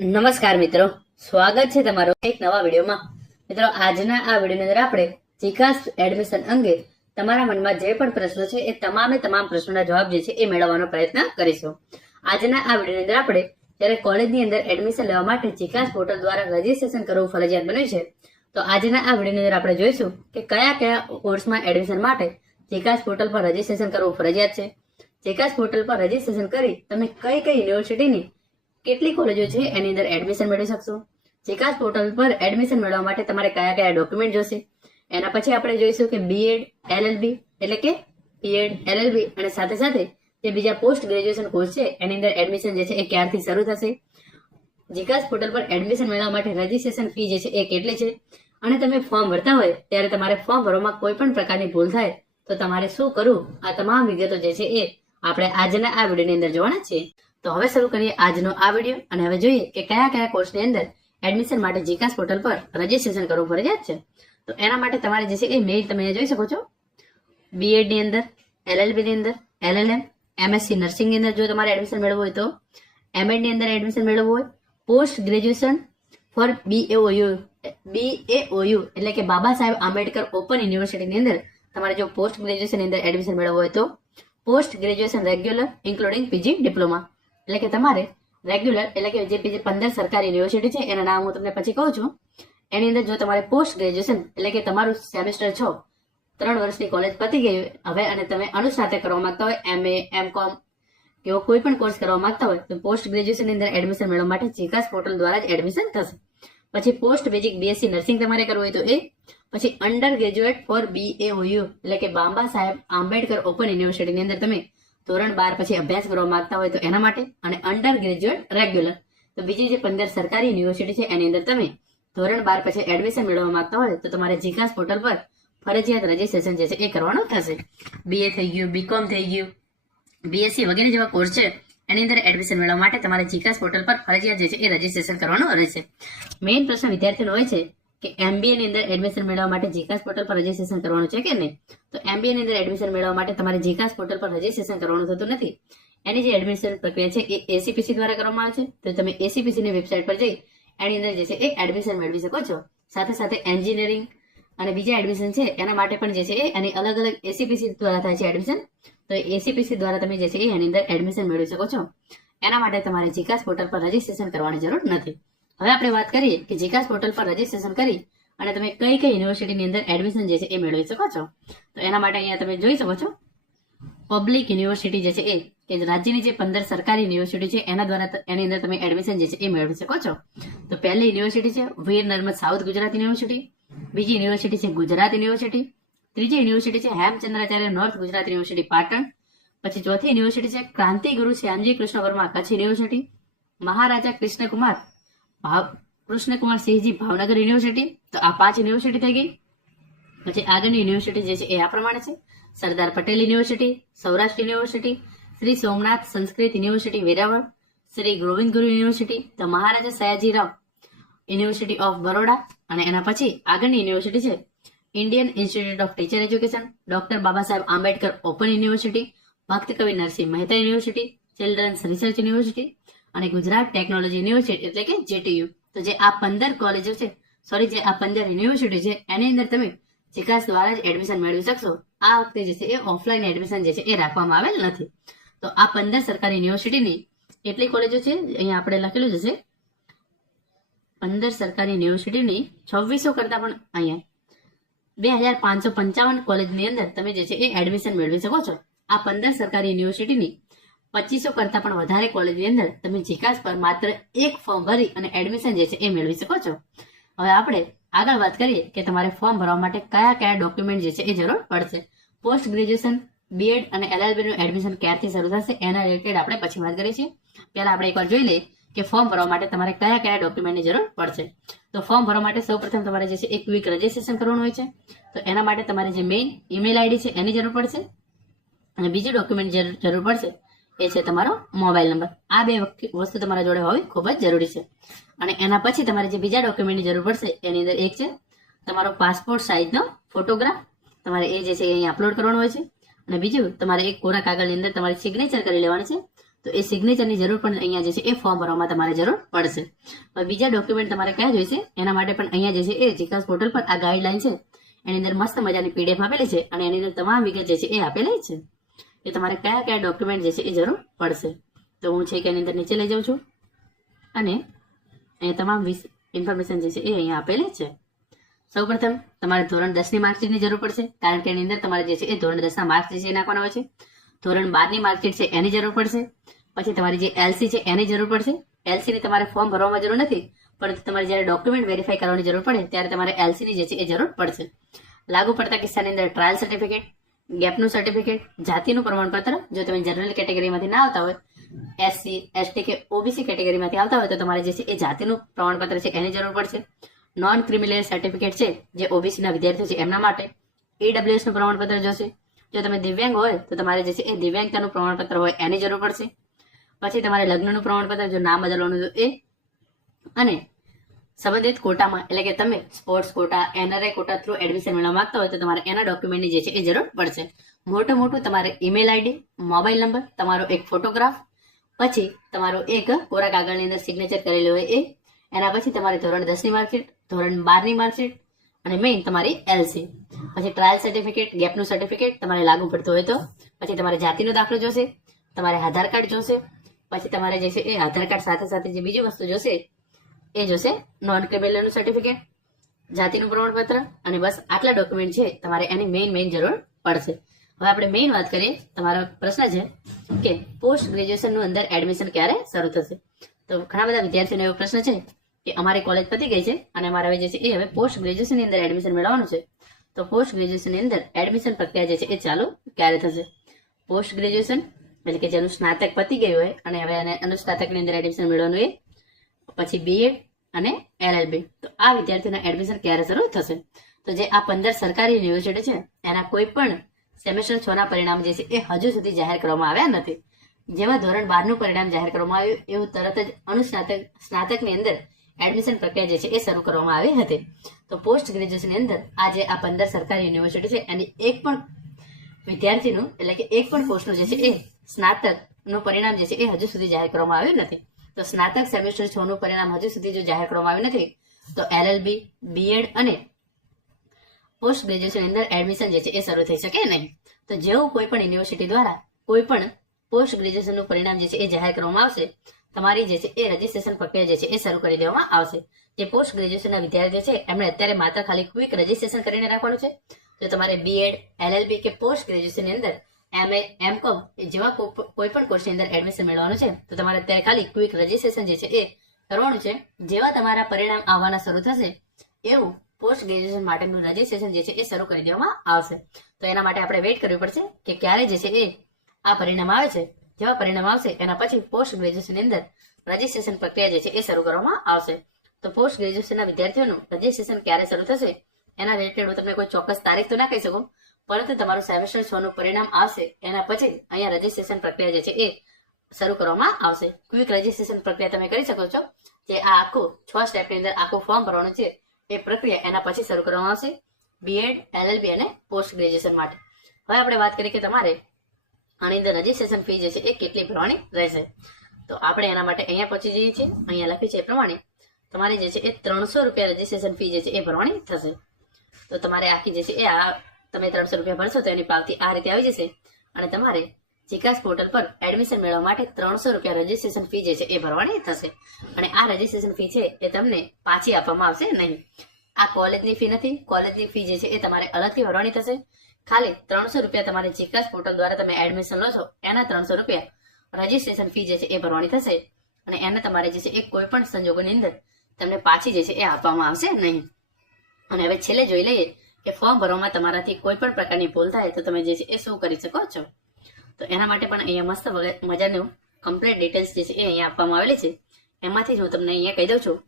નમસ્કાર મિત્રો, સ્વાગત છે તમારો એક નવા વિડીયોમાં. મિત્રો, આજના આ વિડીયોની અંદર આપણે જીકાસ એડમિશન અંગે તમારા મનમાં જે પણ પ્રશ્નો છે એ તમામ પ્રશ્નોના જવાબ જે છે એ મેળવવાનો પ્રયત્ન કરીશું. આજના આ વિડીયોની અંદર આપણે જ્યારે કોલેજની અંદર એડમિશન લેવા માટે જીકાસ પોર્ટલ દ્વારા રજીસ્ટ્રેશન કરવું ફરજિયાત બન્યું છે, તો આજના આ વિડીયોની અંદર આપણે જોઈશું કે કયા કોર્સમાં એડમિશન માટે જીકાસ પોર્ટલ પર રજીસ્ટ્રેશન કરવું ફરજિયાત છે. જીકાસ પોર્ટલ પર રજીસ્ટ્રેશન કરી તમે કઈ યુનિવર્સિટીની કેટલી કોલેજો છે એની અંદર એડમિશન મેળવી શકશો. જીકાસ પોર્ટલ પર એડમિશન મેળવવા માટે તમારે કયા ડોક્યુમેન્ટ જોશે, એના પછી આપણે જોઈશું કે બીએડ એલએલબી એટલે કે બીએડ એલએલબી અને સાથે સાથે જે બીજા પોસ્ટ ગ્રેજ્યુએશન કોર્સ છે એની અંદર એડમિશન જે છે એ ક્યારથી શરૂ થશે. જીકાસ પોર્ટલ પર એડમિશન મેળવવા માટે રજીસ્ટ્રેશન ફી જે છે એ કેટલી છે, અને તમે ફોર્મ ભરતા હોય ત્યારે તમારે ફોર્મ ભરવામાં કોઈ પણ પ્રકારની ભૂલ થાય તો તમારે શું કરવું, આ તમામ વિગતો જે છે એ આપણે આજના આ વિડીયોની અંદર જોવાના છીએ. તો હવે શરૂ કરીએ આજનો આ વિડીયો અને હવે જોઈએ કે કયા કોર્સની અંદર એડમિશન માટે જીકાસ પોર્ટલ પર રજીસ્ટ્રેશન કરવું ફરજિયાત છે. તો એના માટે તમારે જે છે એ મેઇલ તમે જોઈ શકો છો. બીએડ ની અંદર, એલએલબી ની અંદર, એલએલએમ, એમએસસી નર્સિંગ ની અંદર જો તમારે એડમિશન મેળવવું હોય તો, એમએડ ની અંદર એડમિશન મેળવવું હોય, પોસ્ટ ગ્રેજ્યુએશન ફોર બીએઓયુ એટલે કે બાબા સાહેબ આંબેડકર ઓપન યુનિવર્સિટીની અંદર તમારે જો પોસ્ટ ગ્રેજ્યુએશન ની અંદર એડમિશન મેળવવું હોય તો, post graduation regular including PG diploma એટલે કે તમારે રેગ્યુલર એટલે કે જે 15 સરકારી યુનિવર્સિટી છે એના નામ હું તમને પછી કહું છું, એની અંદર જો તમારે પોસ્ટ ગ્રેજ્યુએશન એટલે કે તમારું સેમેસ્ટર 3 વર્ષની કોલેજ પતી ગઈ હવે અને તમે અનુસ્નાતક કરવા માંગતા હોય, એમએ, એમકોમ એવો કોઈ પણ કોર્સ કરવા માંગતા હોય તો પોસ્ટ ગ્રેજ્યુએશન ની અંદર એડમિશન મેળવવા માટે જીકાસ પોર્ટલ દ્વારા જ એડમિશન થશે. પછી પોસ્ટ બેઝિક બીએસસી નર્સિંગ તમારે કરવું હોય તો એ, પછી અંડર ગ્રેજ્યુએટ ફોર બીએઓયુ એટલે કે બાબા સાહેબ આંબેડકર ઓપન યુનિવર્સિટીની અંદર તમે ધોરણ 12 પછી અભ્યાસ કરવા માંગતા હોય તો એના માટે, અને અંડર ગ્રેજ્યુએટ રેગ્યુલર તો બીજી જે 15 સરકારી યુનિવર્સિટી છે એની અંદર તમે ધોરણ 12 પછી એડમિશન મેળવવા માંગતા હોય તો તમારે જીકાસ પોર્ટલ પર ફરજિયાત રજીસ્ટ્રેશન જે છે એ કરવાનું થશે. બીએ થઈ ગયું, બીકોમ થઈ ગયું, બીએસસી વગેરે જેવા કોર્સ છે એની અંદર એડમિશન મેળવવા માટે તમારે જીકાસ પોર્ટલ પર ફરજિયાત જે છે એ રજીસ્ટ્રેશન કરવાનું રહેશે. મેઇન પ્રશ્ન વિદ્યાર્થીનો હોય છે કે એમબીએ ની અંદર એડમિશન મેળવવા માટે જીકાસ પોર્ટલ પર રજીસ્ટ્રેશન કરવાનું છે કે નહીં. તો એમબીએ ની અંદર એડમિશન મેળવવા માટે તમારે જીકાસ પોર્ટલ પર રજીસ્ટ્રેશન કરવાનું થતું નથી. એની જે એડમિશન પ્રક્રિયા છે એ એસીપીસી દ્વારા કરવામાં આવે છે. તો તમે એસીપીસી ની વેબસાઇટ પર જઈ એની અંદર જે છે એ એડમિશન મેળવી શકો છો. સાથે સાથે એન્જિનિયરિંગ અને બીજા એડમિશન છે એના માટે પણ જે છે એ એની અલગ એસીપીસી દ્વારા થાય છે એડમિશન. તો એસીપીસી દ્વારા તમે જે છે એ એની અંદર એડમિશન મેળવી શકો છો. એના માટે તમારે જીકાસ પોર્ટલ પર રજીસ્ટ્રેશન કરવાની જરૂર નથી. હવે આપણે વાત કરીએ કે જીકાસ પોર્ટલ પર રજીસ્ટ્રેશન કરી અને તમે કઈ યુનિવર્સિટીની અંદર એડમિશન જે છે એ મેળવી શકો છો. તો એના માટે અહીંયા તમે જોઈ શકો છો પબ્લિક યુનિવર્સિટી જે છે એ કે રાજ્યની જે 15 સરકારી યુનિવર્સિટી છે એના દ્વારા એની અંદર તમે એડમિશન જે છે એ મેળવી શકો છો. તો પહેલી યુનિવર્સિટી છે વીર નર્મદ સાઉથ ગુજરાત યુનિવર્સિટી, બીજી યુનિવર્સિટી છે ગુજરાત યુનિવર્સિટી, ત્રીજી યુનિવર્સિટી છે હેમચંદ્રાચાર્ય નોર્થ ગુજરાત યુનિવર્સિટી પાટણ, પછી ચોથી યુનિવર્સિટી છે ક્રાંતિગુરુ શ્યામજી કૃષ્ણ વર્મા કચ્છ યુનિવર્સિટી, મહારાજા કૃષ્ણકુમાર સિંહજી ભાવનગર યુનિવર્સિટી. તો આ 5 યુનિવર્સિટી થઈ ગઈ. પછી આગળની યુનિવર્સિટી જે છે એ આ પ્રમાણે છે: Sardar Patel university, Saurashtra university, Shri Somnath Sanskrit university Veraval, Shri Govind Guru university, તો મહારાજા સયાજીરાવ યુનિવર્સિટી ઓફ બરોડા, અને એના પછી આગળની યુનિવર્સિટી છે Indian institute of teacher education, doctor Baba Saheb Ambedkar open university, Bhakt Kavi Narsinh Mehta university, children's research university અને ગુજરાત ટેકનોલોજી યુનિવર્સિટી એટલે કે જેટીયુ. તો જે આ 15 કોલેજો છે, જે આ 15 યુનિવર્સિટી છે એની અંદર તમે જીકાસ દ્વારા જ એડમિશન મેળવી શકશો. આ વખતે જે છે એ ઓફલાઈન એડમિશન જે છે એ રાખવામાં આવેલ નથી. તો આ 15 સરકારી યુનિવર્સિટીની કેટલી કોલેજો છે અહીંયા આપણે લખેલું જ છે 15 સરકારી યુનિવર્સિટીની 2600 કરતા પણ અહીંયા 2555 કોલેજની અંદર તમે જે છે એ એડમિશન મેળવી શકો છો. આ 15 સરકારી યુનિવર્સિટીની 2500 કરતા પણ વધારે કોલેજની અંદર તમે જીકાસ પર માત્ર એક ફોર્મ ભરી અને એડમિશન જે છે એ મેળવી શકો છો. હવે આપણે આગળ વાત કરીએ કે તમારે ફોર્મ ભરવા માટે કયા ડોક્યુમેન્ટ જે છે એ જરૂર પડશે. પોસ્ટ ગ્રેજ્યુએશન, બીએડ અને એલએલબી નું એડમિશન ક્યારથી શરૂ થશે એના રિલેટેડ આપણે પછી વાત કરીએ છીએ. પહેલા આપણે એકવાર જોઈ લઈએ કે ફોર્મ ભરવા માટે તમારે કયા ડોક્યુમેન્ટની જરૂર પડશે. તો ફોર્મ ભરવા માટે સૌપ્રથમ તમારે જે છે એક ક્વિક રજીસ્ટ્રેશન કરવાનું હોય છે. તો એના માટે તમારે જે મેઇન ઈમેલ આઈડી છે એની જરૂર પડશે, અને બીજું ડોક્યુમેન્ટ જરૂર પડશે એ છે તમારો મોબાઈલ નંબર. આ 2 વસ્તુ તમારા જોડે હોવી ખૂબ જ જરૂરી છે. અને એના પછી તમારે જે બીજા ડોક્યુમેન્ટની જરૂર પડશે એની અંદર એક છે તમારો પાસપોર્ટ સાઇઝનો ફોટોગ્રાફ, તમારે એ જે છે અહીં અપલોડ કરવાનો હોય છે. અને બીજું તમારે એક કોરા કાગળની અંદર તમારી સિગ્નેચર કરી લેવાની છે. તો એ સિગ્નેચરની જરૂર પણ અહીંયા જે છે એ ફોર્મ ભરવામાં તમારે જરૂર પડશે. હવે બીજા ડોક્યુમેન્ટ તમારે કયા જોઈશે એના માટે પણ અહીંયા જે છે એ જીકાસ પોર્ટલ પર આ ગાઈડલાઈન છે એની અંદર મસ્ત મજાની PDF આપેલી છે અને એની અંદર તમામ વિગત જે છે એ આપેલી છે. એ તમારે કયા કયા ડોક્યુમેન્ટ જે છે એ જરૂર પડશે. તો હું છે કે એની અંદર નીચે લઈ જાઉં છું અને અહીંયા તમામ ઇન્ફોર્મેશન જે છે એ અહીંયા આપેલી છે. સૌપ્રથમ તમારે ધોરણ 10ની માર્કશીટની જરૂર પડશે, કારણ કે એની અંદર તમારે જે છે એ ધોરણ 10ના માર્ક્સ જે છે એ નાખવાના હોય છે. ધોરણ 12ની માર્કશીટ છે એની જરૂર પડશે. પછી તમારી જે LC છે એની જરૂર પડશે. LC ની તમારે ફોર્મ ભરવામાં જરૂર નથી, પરંતુ તમારે જ્યારે ડોક્યુમેન્ટ વેરીફાઈ કરવાની જરૂર પડે ત્યારે તમારે LC ની જે છે એ જરૂર પડશે. લાગુ પડતા કિસ્સાની અંદર ટ્રાયલ સર્ટિફિકેટ, ગેપનું સર્ટિફિકેટ, જાતિનું પ્રમાણપત્ર. જો તમે જનરલ કેટેગરીમાંથી ના આવતા હોય, SC, ST કે OBC કેટેગરીમાંથી આવતા હોય તો તમારે જે છે એ જાતિનું પ્રમાણપત્ર છે એની જરૂર પડશે. નોન ક્રિમિનલ સર્ટિફિકેટ છે જે OBC ના વિદ્યાર્થીઓ છે એમના માટે. EWS નું પ્રમાણપત્ર જોશે. જો તમે દિવ્યાંગ હોય તો તમારે જે છે એ દિવ્યાંગતાનું પ્રમાણપત્ર હોય એની જરૂર પડશે. પછી તમારે લગ્નનું પ્રમાણપત્ર, જો નામ બદલવાનું તો એ, અને સંબંધિત કોટામાં એટલે કે તમે sports quota, NRI quota through admission મેળવવા માંગતા હોય તો તમારે એના ડોક્યુમેન્ટની જે છે એ જરૂર પડશે. મોટું તમારે ઈમેલ ID, મોબાઈલ નંબર, તમારો એક ફોટોગ્રાફ, પછી તમારો એક કોરા કાગળની અંદર સિગ્નેચર કરેલું હોય એ, એના પછી તમારી ધોરણ 10ની માર્કશીટ, ધોરણ 12ની માર્કશીટ અને મેઇન તમારી LC. પછી ટ્રાયલ સર્ટિફિકેટ, ગેપનું સર્ટિફિકેટ તમારે લાગુ પડતું હોય તો. પછી તમારે જાતિનો દાખલો જોશે, તમારે આધાર કાર્ડ જોશે. પછી તમારે જે છે એ આધાર કાર્ડ સાથે સાથે જે બીજી વસ્તુ જોશે એ જોશે નોન ક્રિમિનલનું સર્ટિફિકેટ, જાતિનું પ્રમાણપત્ર, અને બસ આટલા ડોક્યુમેન્ટ છે તમારે એની મેઇન જરૂર પડશે. હવે આપણે મેઇન વાત કરીએ. તમારો પ્રશ્ન છે કે પોસ્ટ ગ્રેજ્યુએશનનું અંદર એડમિશન ક્યારે શરૂ થશે. તો ઘણા બધા વિદ્યાર્થીઓનો એવો પ્રશ્ન છે કે અમારી કોલેજ પતી ગઈ છે અને અમારે હવે જે છે એ હવે પોસ્ટ ગ્રેજ્યુએશનની અંદર એડમિશન મેળવવાનું છે. તો પોસ્ટ ગ્રેજ્યુએશનની અંદર એડમિશન પ્રક્રિયા જે છે એ ચાલુ ક્યારે થશે. પોસ્ટ ગ્રેજ્યુએશન એટલે કે જેનું સ્નાતક પતી ગયું હોય અને હવે એને અનુસ્નાતકની અંદર એડમિશન મેળવવાનું હોય, પછી BEd અને LLB. તો આ વિદ્યાર્થીઓના એડમિશન ક્યારે શરૂ થશે. તો જે આ 15 સરકારી યુનિવર્સિટી છે એના કોઈ પણ સેમેસ્ટર 6 ના પરિણામ જે છે એ હજુ સુધી જાહેર કરવામાં આવ્યા નથી. જેમાં ધોરણ 12નું પરિણામ જાહેર કરવામાં આવ્યું એવું તરત જ સ્નાતકની અંદર એડમિશન પ્રક્રિયા જે છે એ શરૂ કરવામાં આવી હતી. તો પોસ્ટ ગ્રેજ્યુએશનની અંદર આજે આ 15 સરકારી યુનિવર્સિટી છે એની એક પણ વિદ્યાર્થીનું એટલે કે એક પણ પોસ્ટનું જે છે એ સ્નાતકનું પરિણામ જે છે એ હજુ સુધી જાહેર કરવામાં આવ્યું નથી. તો સ્નાતક સેમેસ્ટર 6 નું પરિણામ હજુ સુધી જો જાહેર કરવામાં આવ્યું નથી તો LLB, BEd અને પોસ્ટ ગ્રેજ્યુએશનની અંદર એડમિશન જે છે એ શરૂ થઈ શકે નહીં. તો જેવું કોઈ પણ યુનિવર્સિટી દ્વારા કોઈ પણ પોસ્ટ ગ્રેજ્યુએશનનું પરિણામ જે છે એ જાહેર કરવામાં આવશે, તમારી જે છે એ રજીસ્ટ્રેશન પ્રક્રિયા જે છે એ શરૂ કરી દેવામાં આવશે. જે પોસ્ટ ગ્રેજ્યુએશનના વિદ્યાર્થીઓ છે એમણે અત્યારે માત્ર ખાલી ક્વિક રજીસ્ટ્રેશન કરીને રાખવાનું છે. જો તમારે BEd, LLB કે પોસ્ટ ગ્રેજ્યુએશનની અંદર MA, MCOM જેવા કોઈ પણ કોર્સની અંદર એડમિશન મેળવવાનું છે તો તમારે અત્યારે ખાલી ક્વિક રજીસ્ટ્રેશન જે છે એ કરવાનું છે. જેવા તમારા પરિણામ આવવાના શરૂ થશે એવું પોસ્ટ ગ્રેજ્યુએશન માટેનું રજીસ્ટ્રેશન જે છે એ શરૂ કરી દેવામાં આવશે. તો એના માટે આપણે વેઇટ કરવી પડશે કે ક્યારે જે છે એ આ પરિણામ આવે છે. જેવા પરિણામ આવશે એના પછી પોસ્ટ ગ્રેજ્યુએશનની અંદર રજીસ્ટ્રેશન પ્રક્રિયા જે છે એ શરૂ કરવામાં આવશે. તો પોસ્ટ ગ્રેજ્યુએશનના વિદ્યાર્થીઓનું રજીસ્ટ્રેશન ક્યારે શરૂ થશે એના રિલેટેડ હું તમને કોઈ ચોક્કસ તારીખ તો ના કહી શકું, પરંતુ તમારું સેમેસ્ટર 6 નું પરિણામ આવશે એના પછી અહીંયા રજીસ્ટ્રેશન પ્રક્રિયા જે છે એ શરૂ કરવામાં આવશે. ક્વિક રજીસ્ટ્રેશન પ્રક્રિયા તમે કરી શકો છો. જે આ આખું 6 સ્ટેપની અંદર આખું ફોર્મ ભરવાનું છે એ પ્રક્રિયા એના પછી શરૂ કરવામાં આવશે BEd, LLB અને પોસ્ટ ગ્રેજ્યુએશન માટે. હવે આપણે વાત કરીએ કે તમારે આની અંદર રજીસ્ટ્રેશન ફી જે છે એ કેટલી ભરવાની રહેશે. તો આપણે એના માટે અહીંયા પહોંચી જઈએ છીએ. અહીંયા લખ્યું છે એ પ્રમાણે તમારે જે છે એ 300 રૂપિયા રજીસ્ટ્રેશન ફી જે છે એ ભરવાની થશે. તો તમારે આખી જે છે એ આ તમે 300 રૂપિયા ભરશો તો એની પાવતી આ રીતે આવી જશે અને તમારે જીકાસ પોર્ટલ પર એડમિશન મેળવવા માટે 300 રૂપિયા રજીસ્ટ્રેશન ફી જે છે એ ભરવાની થશે. અને આ રજીસ્ટ્રેશન ફી છે એ તમને પાછી આપવામાં આવશે નહીં. આ કોલેજની ફી નથી. કોલેજની ફી જે છે એ તમારે અલગથી ભરવાની થશે. ખાલી 300 રૂપિયા તમારે જીકાસ પોર્ટલ દ્વારા તમે એડમિશન લો છો એના 300 રૂપિયા રજીસ્ટ્રેશન ફી જે છે એ ભરવાની થશે અને એને તમારે જે છે એ કોઈ પણ સંજોગોની અંદર તમને પાછી જે છે એ આપવામાં આવશે નહીં. અને હવે છેલ્લે જોઈ લઈએ કે ફોર્મ ભરવામાં તમારાથી કોઈ પણ પ્રકારની ભૂલ થાય તો તમે જે છે એ શું કરી શકો છો. તો એના માટે પણ અહીંયા મસ્ત મજાનું કમ્પ્લીટ ડિટેલ્સ જે છે એ અહીંયા આપવામાં આવેલી છે. એમાંથી જ હું તમને અહીંયા કહી દઉં છું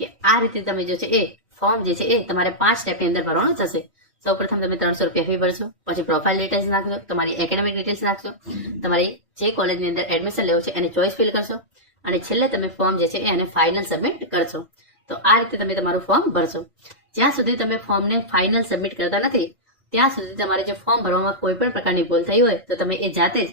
કે આ રીતે તમે જે છે એ ફોર્મ જે છે એ તમારે 5 સ્ટેપની અંદર ભરવાનું થશે. સૌપ્રથમ તમે 300 રૂપિયા ફી ભરશો, પછી પ્રોફાઇલ ડિટેલ્સ નાખશો, તમારી એકેડેમિક ડિટેલ્સ નાખશો, તમારી જે કોલેજની અંદર એડમિશન લેવું છે એની ચોઇસ ફિલ કરશો અને છેલ્લે તમે ફોર્મ જે છે એને ફાઇનલ સબમિટ કરશો. તો આ રીતે તમે તમારું ફોર્મ ભરશો. જ્યાં સુધી તમે ફોર્મને ફાઇનલ સબમિટ કરતા નથી ત્યાં સુધી તમારે જો ફોર્મ ભરવામાં કોઈ પણ પ્રકારની ભૂલ થઈ હોય તો તમે એ જાતે જ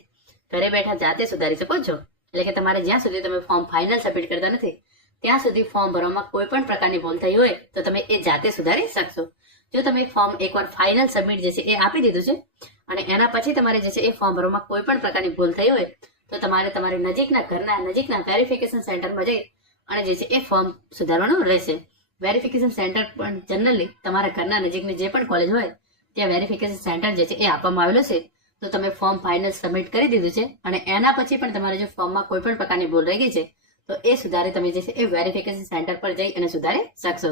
ઘરે બેઠા જાતે સુધારી શકો છો. એટલે કે તમારે જ્યાં સુધી તમે ફોર્મ ફાઇનલ સબમિટ કરતા નથી ત્યાં સુધી ફોર્મ ભરવામાં કોઈ પણ પ્રકારની ભૂલ થઈ હોય તો તમે એ જાતે સુધારી શકશો. જો તમે ફોર્મ એકવાર ફાઇનલ સબમિટ જે છે એ આપી દીધું છે અને એના પછી તમારે જે છે એ ફોર્મ ભરવામાં કોઈ પણ પ્રકારની ભૂલ થઈ હોય તો તમારે તમારી નજીકના ઘરના નજીકના વેરિફિકેશન સેન્ટરમાં જઈ અને જે છે એ ફોર્મ સુધારવાનું રહેશે. વેરિફિકેશન સેન્ટર પણ જનરલી તમારા ઘરના નજીકની જે પણ કોલેજ હોય ત્યાં વેરિફિકેશન સેન્ટર જે છે એ આપવામાં આવેલું છે. તો તમે ફોર્મ ફાઇનલ સબમિટ કરી દીધું છે અને એના પછી પણ તમારે જો ફોર્મમાં કોઈ પણ પ્રકારની ભૂલ રહી ગઈ છે તો એ સુધારે તમે જે છે એ વેરિફિકેશન સેન્ટર પર જઈ અને સુધારી શકશો.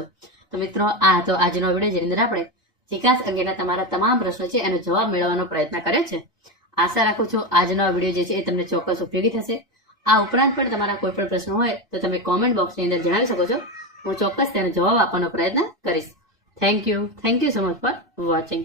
તો મિત્રો આ હતો આજનો વિડીયો જેની અંદર આપણે ચિકાસ અંગેના તમારા તમામ પ્રશ્નો છે એનો જવાબ મેળવવાનો પ્રયત્ન કર્યો છે. આશા રાખું છું આજનો આ વિડીયો જે છે એ તમને ચોક્કસ ઉપયોગી થશે. આ ઉપરાંત પણ તમારા કોઈ પણ પ્રશ્ન હોય તો તમે કોમેન્ટ બોક્સની અંદર જણાવી શકો છો. હું ચોક્કસ તેનો જવાબ આપવાનો પ્રયત્ન કરીશ. Thank you so much for watching.